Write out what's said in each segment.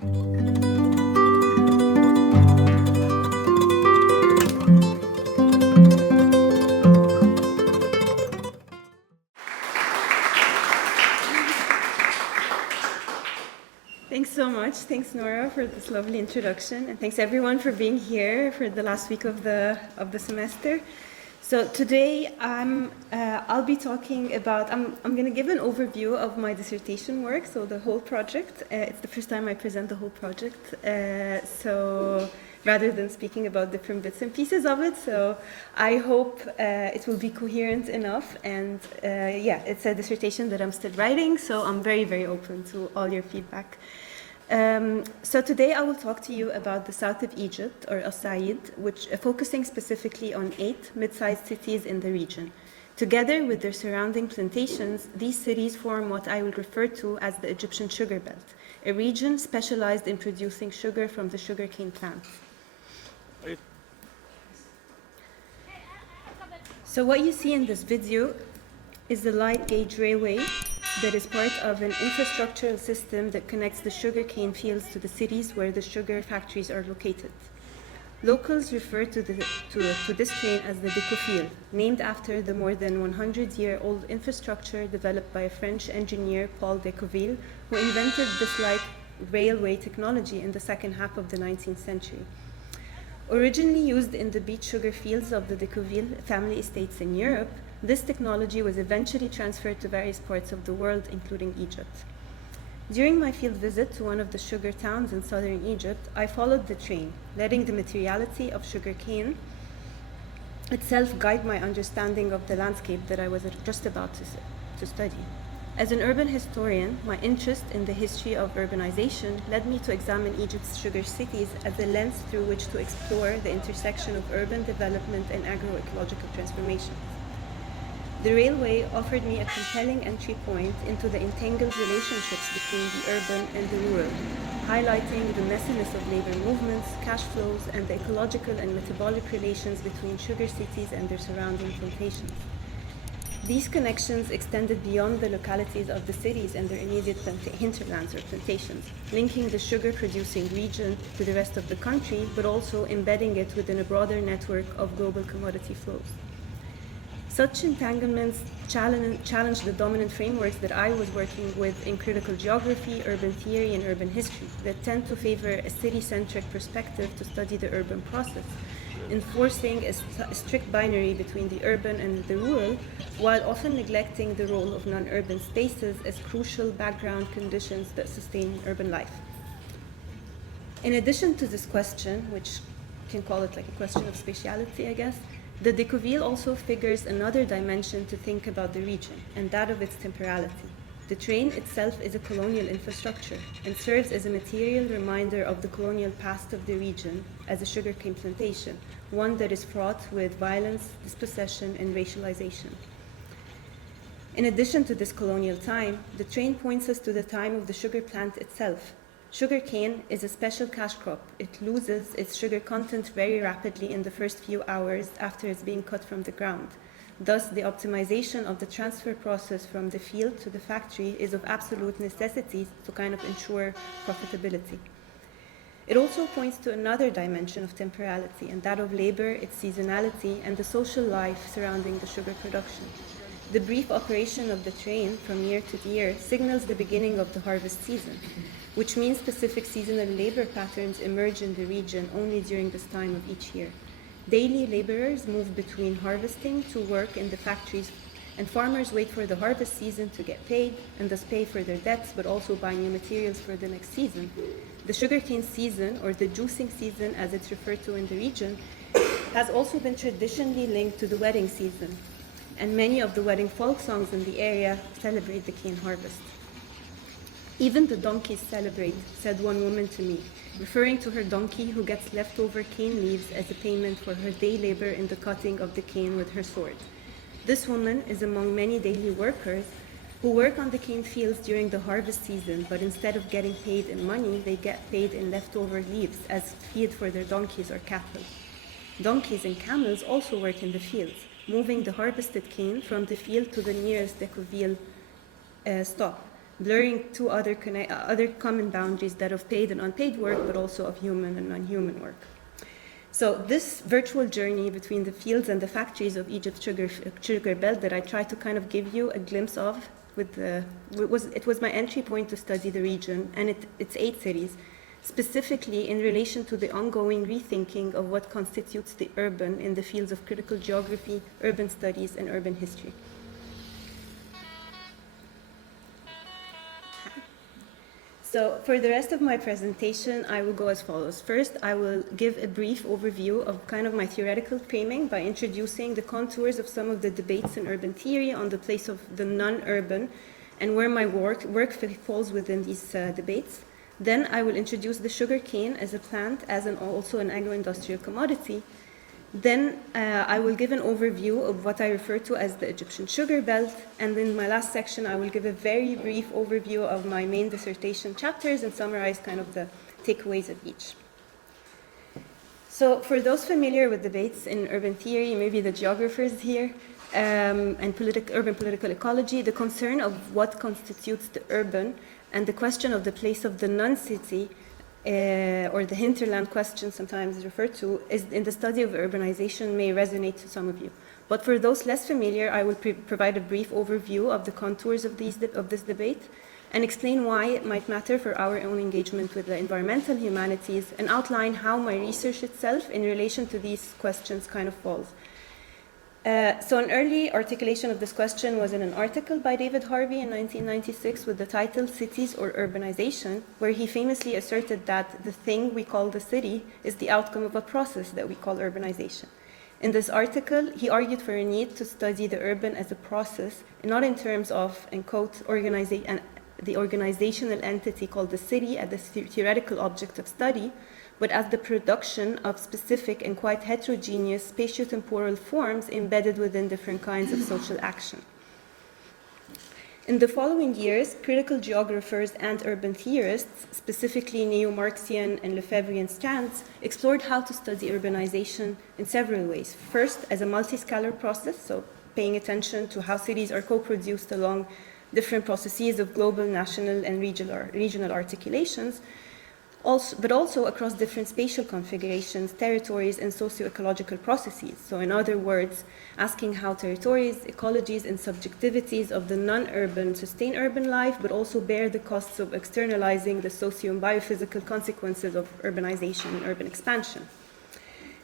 Thanks so much. Thanks, Nora, for this lovely introduction, and thanks everyone for being here for the last week of the semester. So today I'll be talking about. I'm going to give an overview of my dissertation work. So the whole project. It's the first time I present the whole project. So rather than speaking about different bits and pieces of it, so I hope it will be coherent enough. And yeah, it's a dissertation that I'm still writing, so I'm very, very open to all your feedback. So today I will talk to you about the south of Egypt, or Al-Said, which focusing specifically on 8 mid-sized cities in the region. Together with their surrounding plantations, these cities form what I will refer to as the Egyptian sugar belt, a region specialized in producing sugar from the sugarcane plant. So what you see in this video is the light gauge railway that is part of an infrastructural system that connects the sugarcane fields to the cities where the sugar factories are located. Locals refer to this train as the Découville, named after the more than 100-year-old infrastructure developed by a French engineer, Paul Découville, who invented this light railway technology in the second half of the 19th century. Originally used in the beet sugar fields of the Découville family estates in Europe, this technology was eventually transferred to various parts of the world, including Egypt. During my field visit to one of the sugar towns in southern Egypt, I followed the train, letting the materiality of sugarcane itself guide my understanding of the landscape that I was just about to study. As an urban historian, my interest in the history of urbanization led me to examine Egypt's sugar cities as a lens through which to explore the intersection of urban development and agro-ecological transformation. The railway offered me a compelling entry point into the entangled relationships between the urban and the rural, highlighting the messiness of labor movements, cash flows, and the ecological and metabolic relations between sugar cities and their surrounding plantations. These connections extended beyond the localities of the cities and their immediate hinterlands or plantations, linking the sugar-producing region to the rest of the country, but also embedding it within a broader network of global commodity flows. Such entanglements challenge the dominant frameworks that I was working with in critical geography, urban theory, and urban history that tend to favor a city-centric perspective to study the urban process, enforcing a strict binary between the urban and the rural, while often neglecting the role of non-urban spaces as crucial background conditions that sustain urban life. In addition to this question, which you can call it like a question of spatiality, I guess, the Découville also figures another dimension to think about the region, and that of its temporality. The train itself is a colonial infrastructure and serves as a material reminder of the colonial past of the region as a sugarcane plantation, one that is fraught with violence, dispossession, and racialization. In addition to this colonial time, the train points us to the time of the sugar plant itself. Sugarcane is a special cash crop. It loses its sugar content very rapidly in the first few hours after it's being cut from the ground. Thus, the optimization of the transfer process from the field to the factory is of absolute necessity to kind of ensure profitability. It also points to another dimension of temporality, and that of labor, its seasonality, and the social life surrounding the sugar production. The brief operation of the train from year to year signals the beginning of the harvest season, which means specific seasonal labor patterns emerge in the region only during this time of each year. Daily laborers move between harvesting to work in the factories, and farmers wait for the harvest season to get paid and thus pay for their debts, but also buy new materials for the next season. The sugarcane season, or the juicing season as it's referred to in the region, has also been traditionally linked to the wedding season, and many of the wedding folk songs in the area celebrate the cane harvest. Even the donkeys celebrate, said one woman to me, referring to her donkey who gets leftover cane leaves as a payment for her day labor in the cutting of the cane with her sword. This woman is among many daily workers who work on the cane fields during the harvest season, but instead of getting paid in money, they get paid in leftover leaves as feed for their donkeys or cattle. Donkeys and camels also work in the fields, moving the harvested cane from the field to the nearest Découville stop. blurring two other common boundaries, that of paid and unpaid work, but also of human and non-human work. So this virtual journey between the fields and the factories of Egypt's sugar belt that I tried to kind of give you a glimpse of, it was my entry point to study the region and its 8 cities, specifically in relation to the ongoing rethinking of what constitutes the urban in the fields of critical geography, urban studies, and urban history. So for the rest of my presentation, I will go as follows. First, I will give a brief overview of kind of my theoretical framing by introducing the contours of some of the debates in urban theory on the place of the non-urban and where my work falls within these debates. Then I will introduce the sugar cane as a plant, as also an agro-industrial commodity. Then I will give an overview of what I refer to as the Egyptian sugar belt, and in my last section I will give a very brief overview of my main dissertation chapters and summarize kind of the takeaways of each. So for those familiar with debates in urban theory, maybe the geographers here, and urban political ecology, the concern of what constitutes the urban and the question of the place of the non-city or the hinterland question sometimes referred to, is in the study of urbanization may resonate to some of you. But for those less familiar, I will provide a brief overview of the contours of this debate and explain why it might matter for our own engagement with the environmental humanities and outline how my research itself in relation to these questions kind of falls. So an early articulation of this question was in an article by David Harvey in 1996 with the title Cities or Urbanization, where he famously asserted that the thing we call the city is the outcome of a process that we call urbanization. In this article, he argued for a need to study the urban as a process, and not in terms of, and quote, the organizational entity called the city as the theoretical object of study, but as the production of specific and quite heterogeneous spatiotemporal forms embedded within different kinds of social action. In the following years, critical geographers and urban theorists, specifically neo-Marxian and Lefebvrean strands, explored how to study urbanization in several ways. First, as a multi-scalar process, so paying attention to how cities are co-produced along different processes of global, national, and regional articulations, but also across different spatial configurations, territories, and socio-ecological processes. So in other words, asking how territories, ecologies, and subjectivities of the non-urban sustain urban life, but also bear the costs of externalizing the socio- and biophysical consequences of urbanization and urban expansion.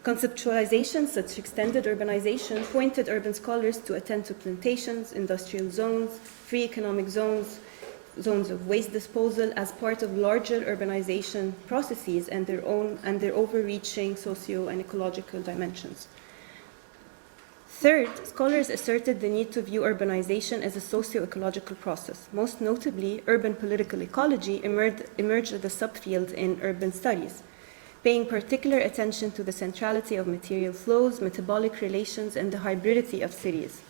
Conceptualizations such as extended urbanization pointed urban scholars to attend to plantations, industrial zones, free economic zones, zones of waste disposal as part of larger urbanization processes and their overreaching socio and ecological dimensions. Third, scholars asserted the need to view urbanization as a socio-ecological process. Most notably, urban political ecology emerged as a subfield in urban studies, paying particular attention to the centrality of material flows, metabolic relations, and the hybridity of cities.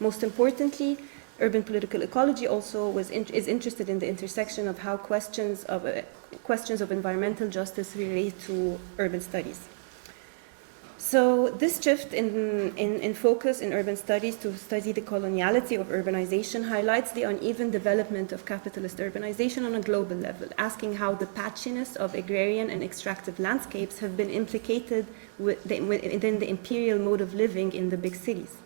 Most importantly, urban political ecology also is interested in the intersection of how questions of environmental justice relate to urban studies. So this shift in focus in urban studies to study the coloniality of urbanization highlights the uneven development of capitalist urbanization on a global level, asking how the patchiness of agrarian and extractive landscapes have been implicated within the imperial mode of living in the big cities.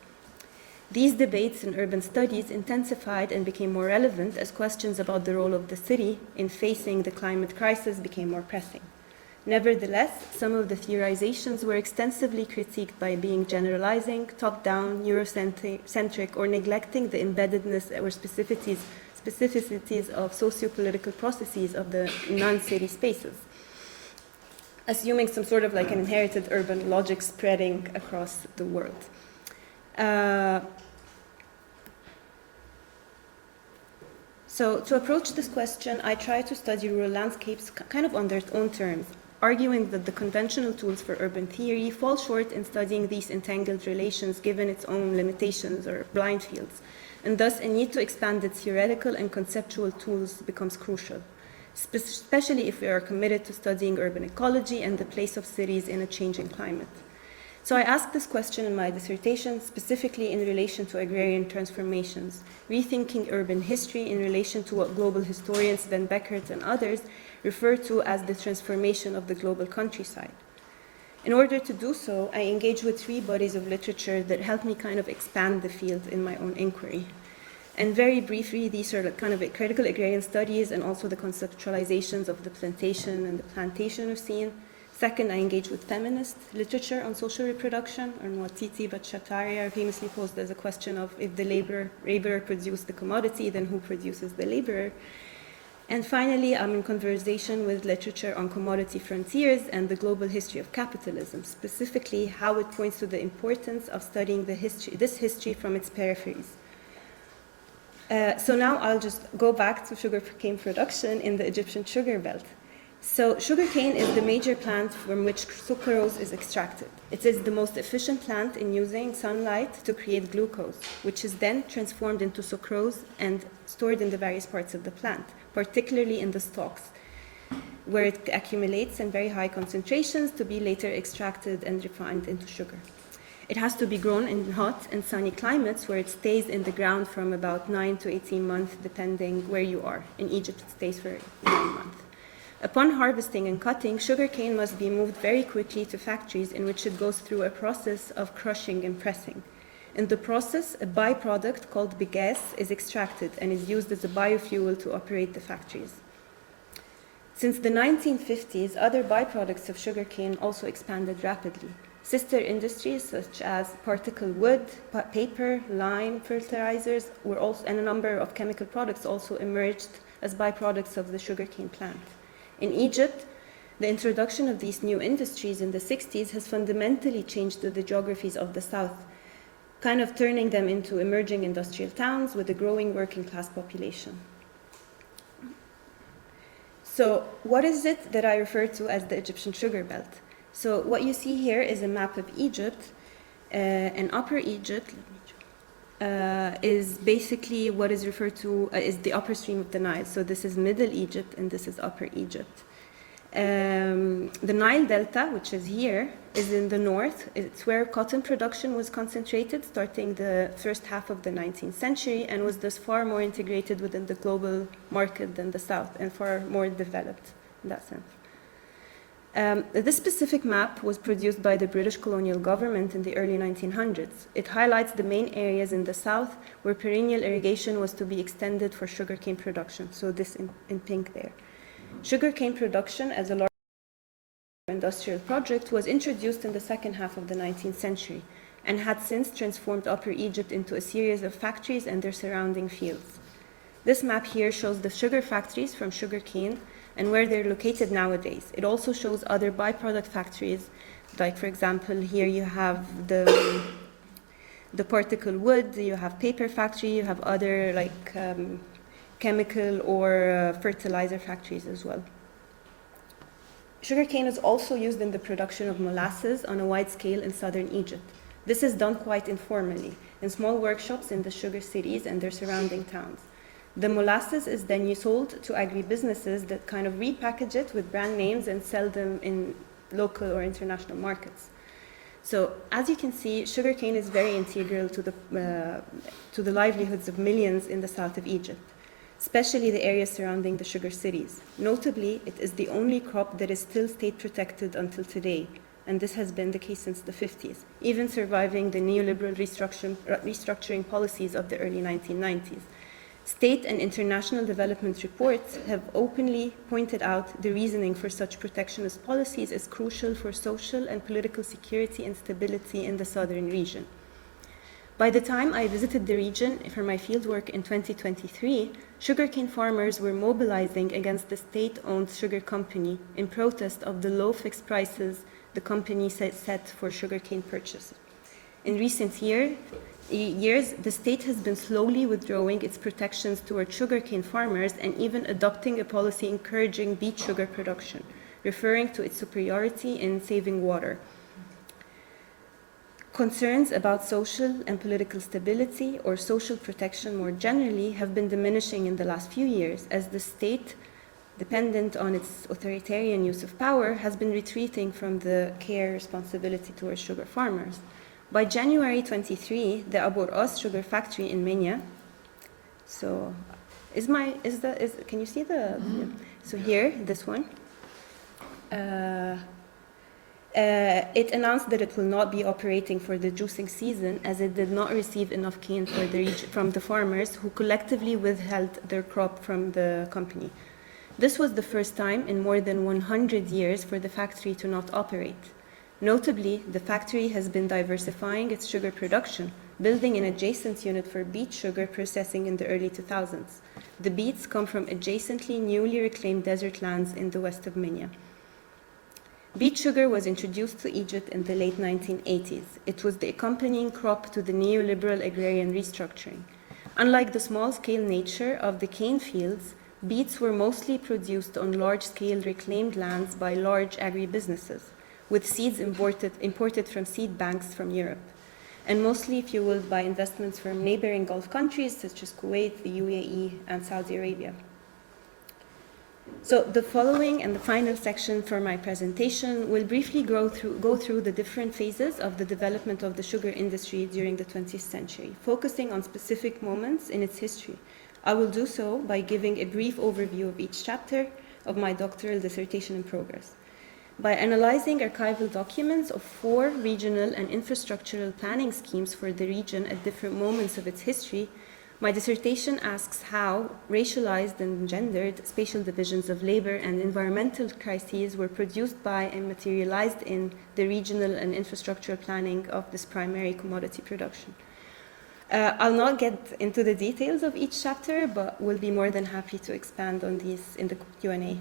These debates in urban studies intensified and became more relevant as questions about the role of the city in facing the climate crisis became more pressing. Nevertheless, some of the theorizations were extensively critiqued by being generalizing, top-down, Eurocentric, or neglecting the embeddedness or specificities of socio-political processes of the non-city spaces, assuming some sort of like an inherited urban logic spreading across the world. So to approach this question, I try to study rural landscapes kind of on their own terms, arguing that the conventional tools for urban theory fall short in studying these entangled relations given its own limitations or blind fields, and thus a need to expand its theoretical and conceptual tools becomes crucial, especially if we are committed to studying urban ecology and the place of cities in a changing climate. So I asked this question in my dissertation specifically in relation to agrarian transformations, rethinking urban history in relation to what global historians Ben Beckert and others refer to as the transformation of the global countryside. In order to do so, I engaged with 3 bodies of literature that helped me kind of expand the field in my own inquiry. And very briefly, these are kind of critical agrarian studies and also the conceptualizations of the plantation and the plantation scene. Second, I engaged with feminist literature on social reproduction, and what Titi Bhattacharya famously posed as a question of if the laborer produced the commodity, then who produces the laborer? And finally, I'm in conversation with literature on commodity frontiers and the global history of capitalism, specifically how it points to the importance of studying this history from its peripheries. So now I'll just go back to sugarcane production in the Egyptian sugar belt. So sugarcane is the major plant from which sucrose is extracted. It is the most efficient plant in using sunlight to create glucose, which is then transformed into sucrose and stored in the various parts of the plant, particularly in the stalks, where it accumulates in very high concentrations to be later extracted and refined into sugar. It has to be grown in hot and sunny climates where it stays in the ground from about 9 to 18 months, depending where you are. In Egypt, it stays for 9 months. Upon harvesting and cutting, sugarcane must be moved very quickly to factories in which it goes through a process of crushing and pressing. In the process, a byproduct called bagasse is extracted and is used as a biofuel to operate the factories. Since the 1950s, other byproducts of sugarcane also expanded rapidly. Sister industries such as particle wood, paper, lime, fertilizers, and a number of chemical products also emerged as byproducts of the sugarcane plant. In Egypt, the introduction of these new industries in the 60s has fundamentally changed the geographies of the south, kind of turning them into emerging industrial towns with a growing working class population. So what is it that I refer to as the Egyptian sugar belt? So what you see here is a map of Egypt, and Upper Egypt is basically what is referred to is the upper stream of the Nile. So this is Middle Egypt and this is Upper Egypt. The Nile Delta, which is here, is in the north. It's where cotton production was concentrated starting the first half of the 19th century and was thus far more integrated within the global market than the south and far more developed in that sense. This specific map was produced by the British colonial government in the early 1900s. It highlights the main areas in the south where perennial irrigation was to be extended for sugarcane production, so this in pink there. Sugarcane production as a large industrial project was introduced in the second half of the 19th century and had since transformed Upper Egypt into a series of factories and their surrounding fields. This map here shows the sugar factories from sugarcane and where they're located nowadays. It also shows other byproduct factories, like for example, here you have the particle wood, you have paper factory, you have other like chemical or fertilizer factories as well. Sugarcane is also used in the production of molasses on a wide scale in southern Egypt. This is done quite informally, in small workshops in the sugar cities and their surrounding towns. The molasses is then sold to agribusinesses that kind of repackage it with brand names and sell them in local or international markets. So as you can see, sugarcane is very integral to the livelihoods of millions in the south of Egypt, especially the areas surrounding the sugar cities. Notably, it is the only crop that is still state protected until today, and this has been the case since the 50s, even surviving the neoliberal restructuring policies of the early 1990s. State and international development reports have openly pointed out the reasoning for such protectionist policies is crucial for social and political security and stability in the southern region. By the time I visited the region for my fieldwork in 2023, sugarcane farmers were mobilizing against the state-owned sugar company in protest of the low fixed prices the company set for sugarcane purchase. In recent years, the state has been slowly withdrawing its protections toward sugarcane farmers and even adopting a policy encouraging beet sugar production, referring to its superiority in saving water. Concerns about social and political stability or social protection more generally have been diminishing in the last few years as the state dependent on its authoritarian use of power, has been retreating from the care responsibility towards sugar farmers. By January 23, the Abouelhossein sugar factory in Minya, so can you see the, so here, this one, it announced that it will not be operating for the juicing season as it did not receive enough cane from the farmers who collectively withheld their crop from the company. This was the first time in more than 100 years for the factory to not operate. Notably, the factory has been diversifying its sugar production, building an adjacent unit for beet sugar processing in the early 2000s. The beets come from adjacently newly reclaimed desert lands in the west of Minya. Beet sugar was introduced to Egypt in the late 1980s. It was the accompanying crop to the neoliberal agrarian restructuring. Unlike the small-scale nature of the cane fields, beets were mostly produced on large-scale reclaimed lands by large agribusinesses, with seeds imported from seed banks from Europe, and mostly fueled by investments from neighboring Gulf countries such as Kuwait, the UAE, and Saudi Arabia. So the following and the final section for my presentation will briefly go through the different phases of the development of the sugar industry during the 20th century, focusing on specific moments in its history. I will do so by giving a brief overview of each chapter of my doctoral dissertation in progress. By analyzing archival documents of 4 regional and infrastructural planning schemes for the region at different moments of its history, my dissertation asks how racialized and gendered spatial divisions of labor and environmental crises were produced by and materialized in the regional and infrastructural planning of this primary commodity production. I'll not get into the details of each chapter, but will be more than happy to expand on these in the Q&A.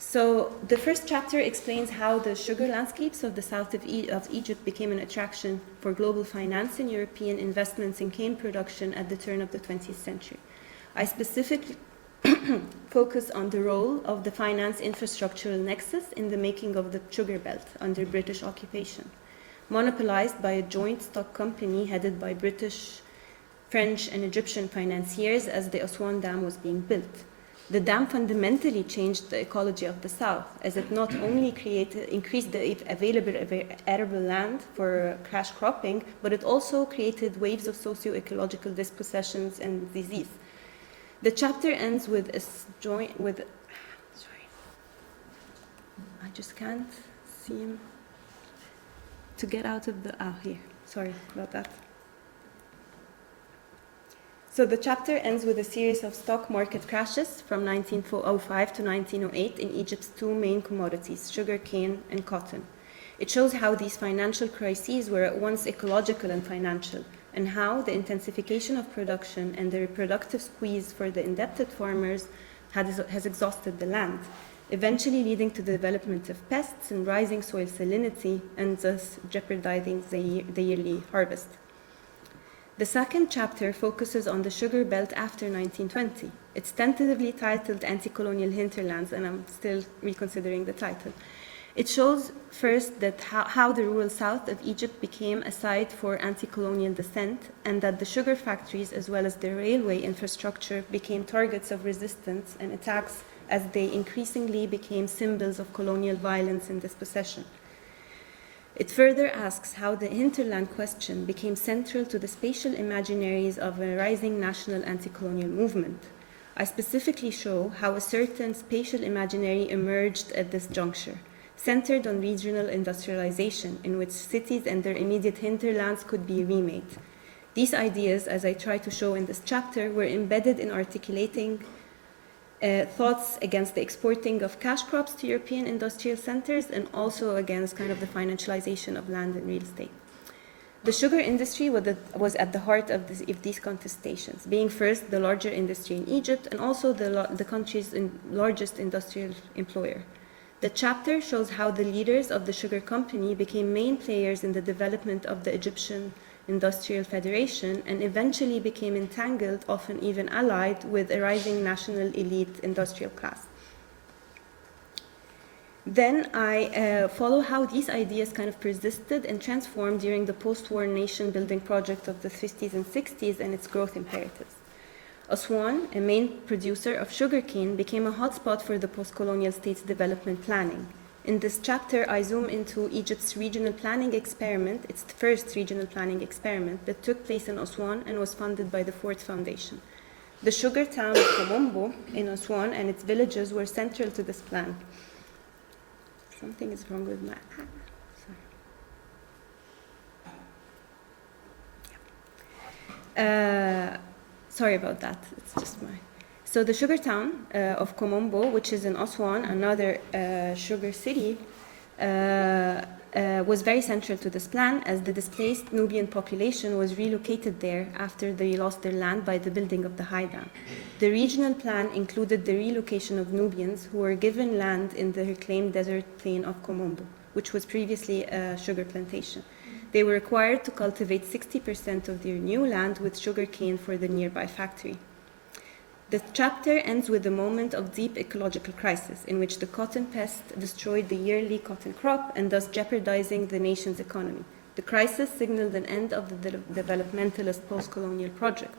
So the first chapter explains how the sugar landscapes of the south of Egypt became an attraction for global finance and European investments in cane production at the turn of the 20th century. I specifically focus on the role of the finance infrastructural nexus in the making of the sugar belt under British occupation, monopolized by a joint stock company headed by British, French, and Egyptian financiers as the Aswan Dam was being built. The dam fundamentally changed the ecology of the south, as it not only increased the available arable land for cash cropping, but it also created waves of socio-ecological dispossessions and disease. The chapter ends with sorry, I just can't seem to get out of the, here, sorry about that. So the chapter ends with a series of stock market crashes from 1905 to 1908 in Egypt's 2 main commodities, sugar cane and cotton. It shows how these financial crises were at once ecological and financial, and how the intensification of production and the reproductive squeeze for the indebted farmers has exhausted the land, eventually leading to the development of pests and rising soil salinity, and thus jeopardizing the yearly harvest. The second chapter focuses on the sugar belt after 1920. It's tentatively titled Anti-Colonial Hinterlands, and I'm still reconsidering the title. It shows first that how the rural south of Egypt became a site for anti-colonial dissent, and that the sugar factories as well as the railway infrastructure became targets of resistance and attacks as they increasingly became symbols of colonial violence and dispossession. It further asks how the hinterland question became central to the spatial imaginaries of a rising national anti-colonial movement. I specifically show how a certain spatial imaginary emerged at this juncture, centered on regional industrialization, in which cities and their immediate hinterlands could be remade. These ideas, as I try to show in this chapter, were embedded in articulating thoughts against the exporting of cash crops to European industrial centers, and also against kind of the financialization of land and real estate. The sugar industry was at the heart of these contestations, being first the larger industry in Egypt and also the country's largest industrial employer. The chapter shows how the leaders of the sugar company became main players in the development of the Egyptian Industrial Federation, and eventually became entangled, often even allied, with a rising national elite industrial class. Then I follow how these ideas kind of persisted and transformed during the post-war nation-building project of the 50s and 60s and its growth imperatives. Aswan, a main producer of sugarcane, became a hotspot for the post-colonial state's development planning. In this chapter, I zoom into Egypt's regional planning experiment, its first regional planning experiment that took place in Aswan and was funded by the Ford Foundation. The sugar town of Komombo in Aswan and its villages were central to this plan. Something is wrong with my... Sorry about that, it's just my... So the sugar town of Komombo, which is in Aswan, another sugar city, was very central to this plan, as the displaced Nubian population was relocated there after they lost their land by the building of the Haida. The regional plan included the relocation of Nubians who were given land in the reclaimed desert plain of Komombo, which was previously a sugar plantation. They were required to cultivate 60% of their new land with sugarcane for the nearby factory. The chapter ends with a moment of deep ecological crisis in which the cotton pest destroyed the yearly cotton crop and thus jeopardizing the nation's economy. The crisis signaled an end of the developmentalist post-colonial project.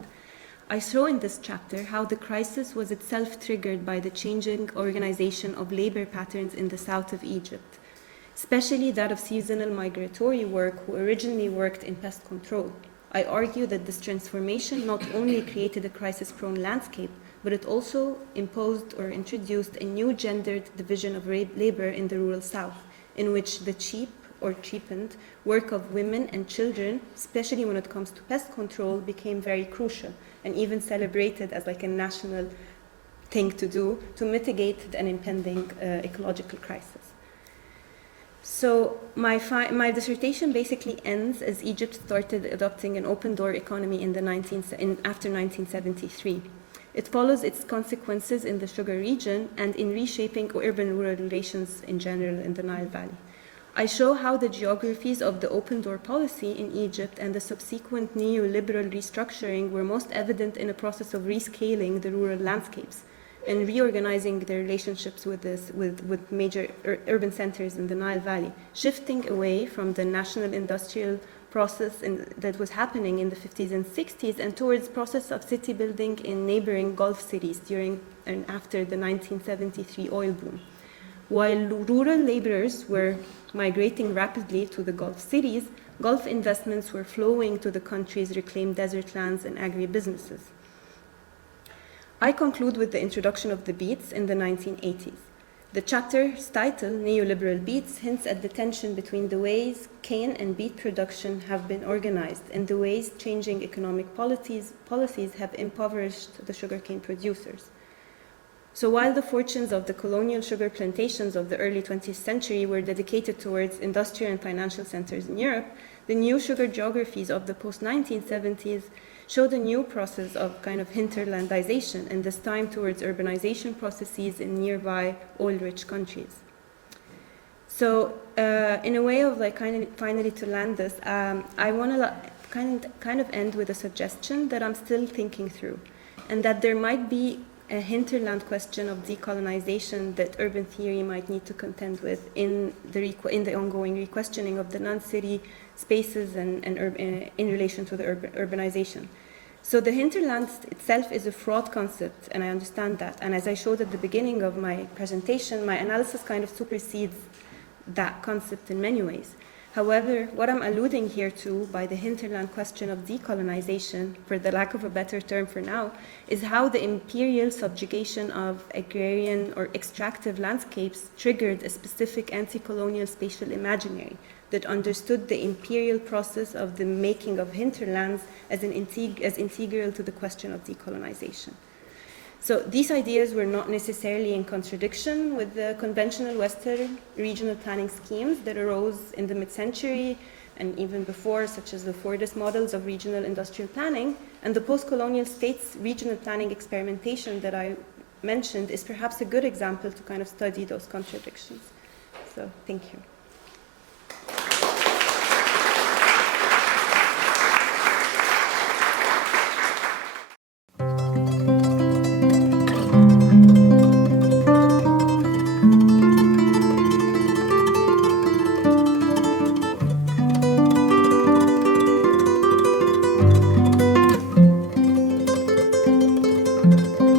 I show in this chapter how the crisis was itself triggered by the changing organization of labor patterns in the south of Egypt, especially that of seasonal migratory work who originally worked in pest control. I argue that this transformation not only created a crisis-prone landscape, but it also imposed or introduced a new gendered division of labor in the rural south, in which the cheap or cheapened work of women and children, especially when it comes to pest control, became very crucial and even celebrated as like a national thing to do to mitigate an impending ecological crisis. So my dissertation basically ends as Egypt started adopting an open-door economy after 1973. It follows its consequences in the sugar region and in reshaping urban-rural relations in general in the Nile Valley. I show how the geographies of the open-door policy in Egypt and the subsequent neoliberal restructuring were most evident in a process of rescaling the rural landscapes and reorganizing their relationships with major urban centers in the Nile Valley, shifting away from the national industrial process that was happening in the 50s and 60s and towards process of city building in neighboring Gulf cities during and after the 1973 oil boom. While rural laborers were migrating rapidly to the Gulf cities, Gulf investments were flowing to the country's reclaimed desert lands and agribusinesses. I conclude with the introduction of the beats in the 1980s. The chapter's title, Neoliberal Beats, hints at the tension between the ways cane and beet production have been organized and the ways changing economic policies have impoverished the sugarcane producers. So while the fortunes of the colonial sugar plantations of the early 20th century were dedicated towards industrial and financial centers in Europe, the new sugar geographies of the post-1970s showed a new process of kind of hinterlandization, and this time towards urbanization processes in nearby oil-rich countries. So in a way of like finally to land this, I want to kind of end with a suggestion that I'm still thinking through, and that there might be a hinterland question of decolonization that urban theory might need to contend with in the ongoing re-questioning of the non-city spaces and in relation to the urbanization. So the hinterland itself is a fraught concept, and I understand that. And as I showed at the beginning of my presentation, my analysis kind of supersedes that concept in many ways. However, what I'm alluding here to by the hinterland question of decolonization, for the lack of a better term for now, is how the imperial subjugation of agrarian or extractive landscapes triggered a specific anti-colonial spatial imaginary that understood the imperial process of the making of hinterlands as integral to the question of decolonization. So these ideas were not necessarily in contradiction with the conventional Western regional planning schemes that arose in the mid-century and even before, such as the Fordist models of regional industrial planning, and the post-colonial states' regional planning experimentation that I mentioned is perhaps a good example to kind of study those contradictions. So thank you.